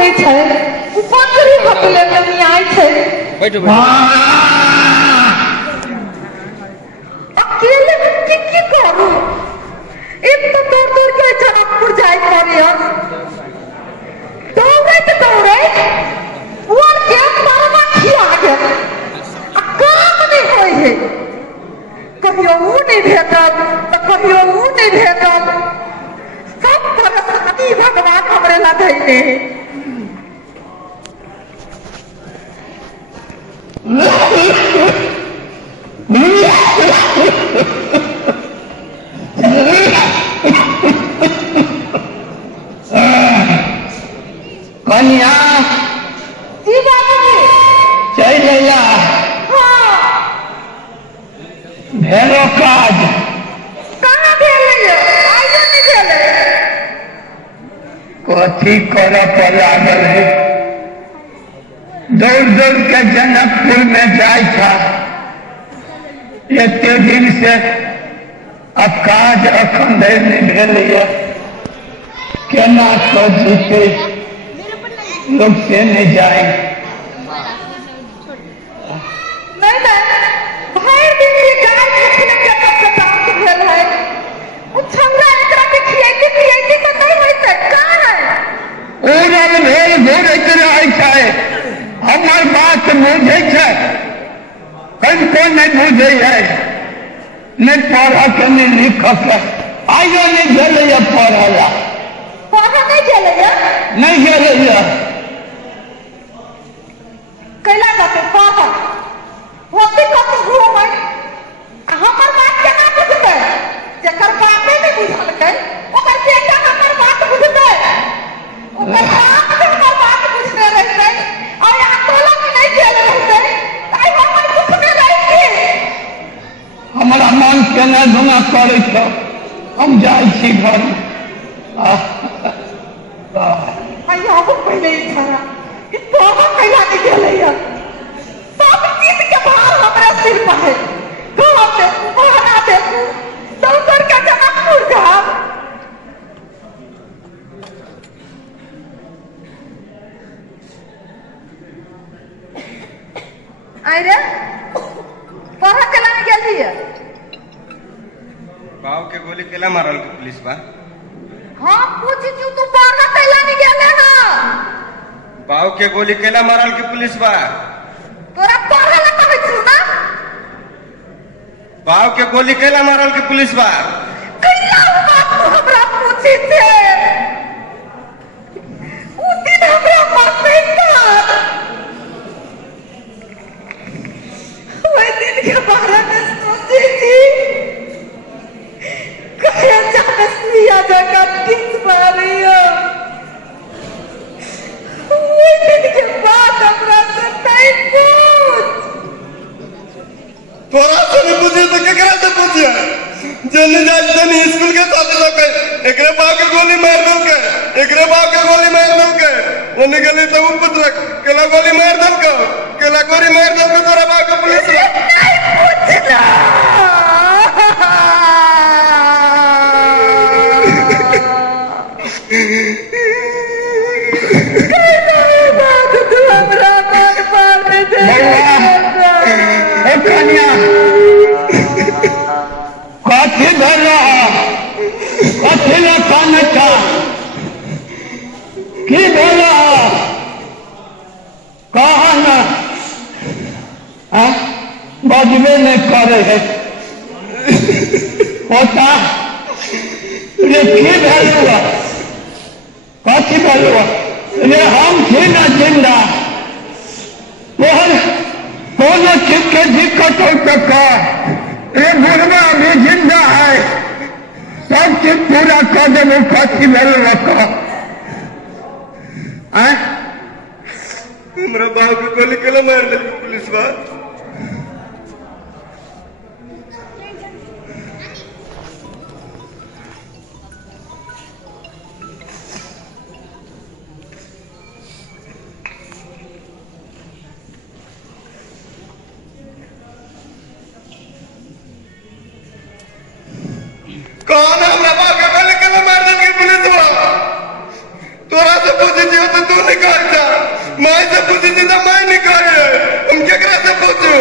होई छे उपकरी हटले नहीं आई छे बैठो अकेले में की करू एक तो दूर के जनकपुर जाए परिया दौड़े और के मारवा खिया गया काम नहीं होई है कहियो ऊ नहीं भेटल तो कहियो ऊ नहीं भेटल सब परेशानी भगवान हमरे ला धइले कन्या जी बाबूजी चल गया हाँ भेलो काज कहाँ भेले आइयो नहीं भेले कथी करे पर लागल है दौड़ के जनकपुर में जाय था एते दिन से अब काज अखन धरि नहीं भेलैया केना कऽ जीते लोग से नहीं जाए नहीं भाई दिन की गाय खतने के तक दांत भेल है वो छंगा एकरा के खियाई तो नहीं होइते कहां है ओरल भेल घोड़ैत रहै छै हमर बात बुझै छै कनिको नहीं बुझै है नहीं पढ़ के नहीं लिख के आइयो नहीं भेलैया पढ़ला पढ़ा नहीं गेलैया नहीं गेलैया कैला जाते पापा होती कब घूमै हमर बात केना बुझतै जेकर बाते नहीं बुझलकै ओकर बेटा हमर बात बुझतै ओकर बाप के हमर बात बुझने रहतै और आंदोलन में नहीं गेल रहतै ताई हमर कुछ में रहि हमारा मन केना धुना करै छौ हम जाइ छी घर भैया हम पहले ही था तो हम कैला नहीं गेलैया सब चीज के भार हमरा सिर पर है घर देखू बहना देखू दौड़ के जनकपुर जाब आई रे पढ़ा के लाने गेली है बाव के गोली केला मारल के पुलिस बा हाँ पूछी तू पढ़ा के लाने गेले हां बाव के गोली केला मारल के पुलिस बा तोरा पढ़ा ला कहै छु ना बाव के गोली केला मारल के पुलिस बा कैला बात हमरा पूछी थे उ दिन हमरा मारते था वही दिन के बारे में सोची थी कहे जाने सिया जगह किस बारी हो वही दिन के बाद हमरा से नहीं पूछ तोरा से नहीं पूछे तो केकरा से पूछिया जन जन स्कूल के साथ लोग एकरे बाव के गोली मार दल के एकरे बाव के गोली मार दल के ओने गली तो पुत्र केला गोली मार दल के केला गोली मार दल के तोरा बाव के पुलिस नहीं पूछना कथी भेल कथी लखन था की भेल कह न बजबे नहीं करे है होता रे की भेल कथी भेल रे हम थी न जिंदा कोनो चीज के दिक्कत हो सका ये बुढ़वा अभी जिंदा है सब चीज पूरा कर देव कथी भेल हमरा बाव के गोली केला मार दल के पुलिस बा कौन हमरा बाव के गोली केला मार दल के पुलिस बा तोरा से पूछी तो तू नहीं कह माँ से पूछी थी तो माँ निकाले हम केकरा से पूछू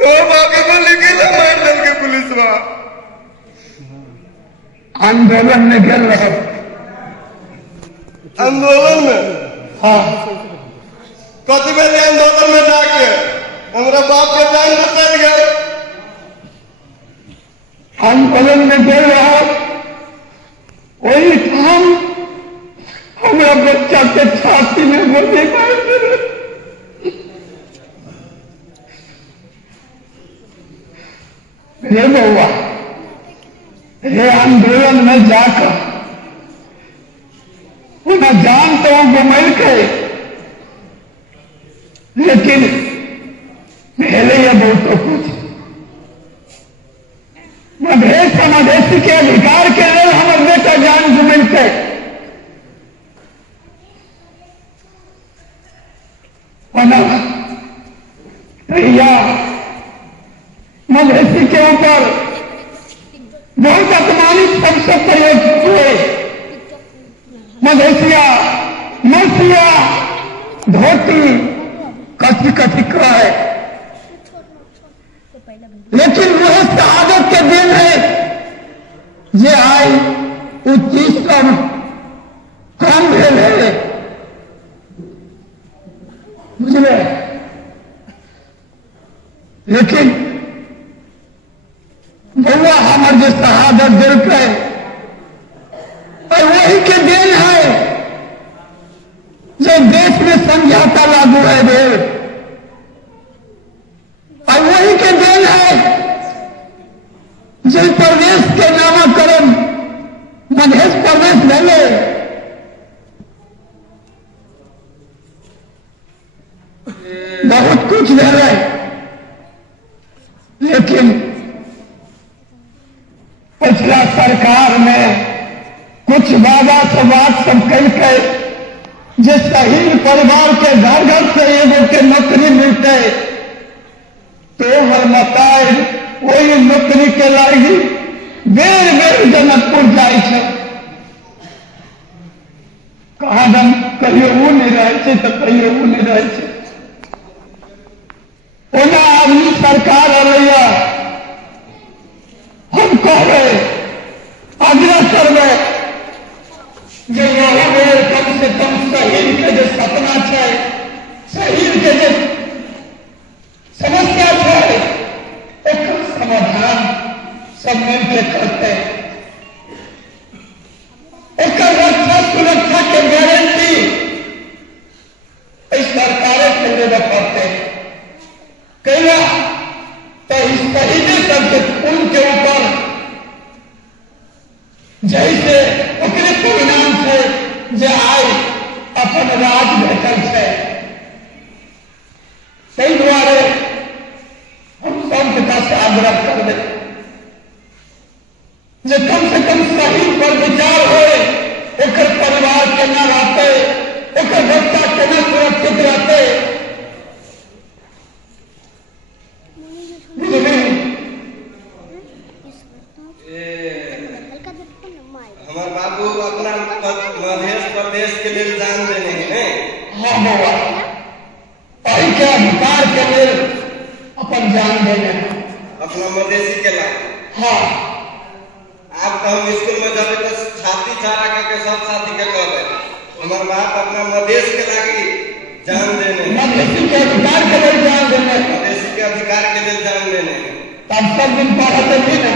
वो बाकी को लिखिला मार दल के पुलिस में आंदोलन में गल रहा आंदोलन में हाँ कथी बेले आंदोलन में जाके हमारा बाप के जान बचा गया आंदोलन में गल रहा वही काम हमारा बच्चा के छाती में गोली मार दे रे बउआ रे आंदोलन में जाकर उन्हें जान तो गुमल के लेकिन पहले यह बहुत कुछ मधेश मधेशी के अधिकार के लिए हमारे बेटा जान गुमल के भैया मधेशी के ऊपर बहुत अपमानित सबसे प्रयोग हुए मधेसिया मसिया धोती कथी कथी है लेकिन वह शहादत के दिन है ये आई वो चीज कम भेल है बुझले लेकिन बउआ हमार जो शहादत दिल पे और वही के देन है जो देश में समझौता लागू है देव और वही के देन है जो प्रदेश के नामकरण मधेश प्रदेश भले बहुत कुछ भले लेकिन पिछला सरकार में कुछ वादा सवाद सब कल के जो शहीद परिवार के घर घर से एगो के नौकरी मिलते तो हर मताए वही नौकरी के लागी बेर बेर जनकपुर जाए छे कहा दम कहियो वो नहीं रहे तो कहियो वो नहीं रहे ओना आदमी सरकार अरैया हम कहबे आग्रह करबे जे कम से कम शहीद के जो सपना है शहीद के जो समस्या है एक समाधान सब मिलकर करते एक रक्षा सुरक्षा के गारंटी इस सरकारों के लिए करते कैला तो इस शहीद करके उनके ऊपर जैसे ओकरे परिणाम से जे आई अपन राज भेटल है ताहि दुआरे हम सबके से आग्रह कर दे जे कम से कम शहीद पर विचार हो ओकर परिवार केना रहते ओकर बच्चा केना सुरक्षित रहते हमारे बाबू अपना मध्य प्रदेश के लिए जान देने हैं हाँ बाबा के अधिकार के लिए अपन जान देने अपना मधेसी के लायक हाँ आप हम स्कूल में जाबे तो छाती छाड़ा करके सब साथी के कहबे हमार बाप अपना मधेश के लागी जान देने मधेसी के अधिकार के लिए जान देने मधेसी के अधिकार के लिए जान देने तब सब दिन पढ़ते भी ना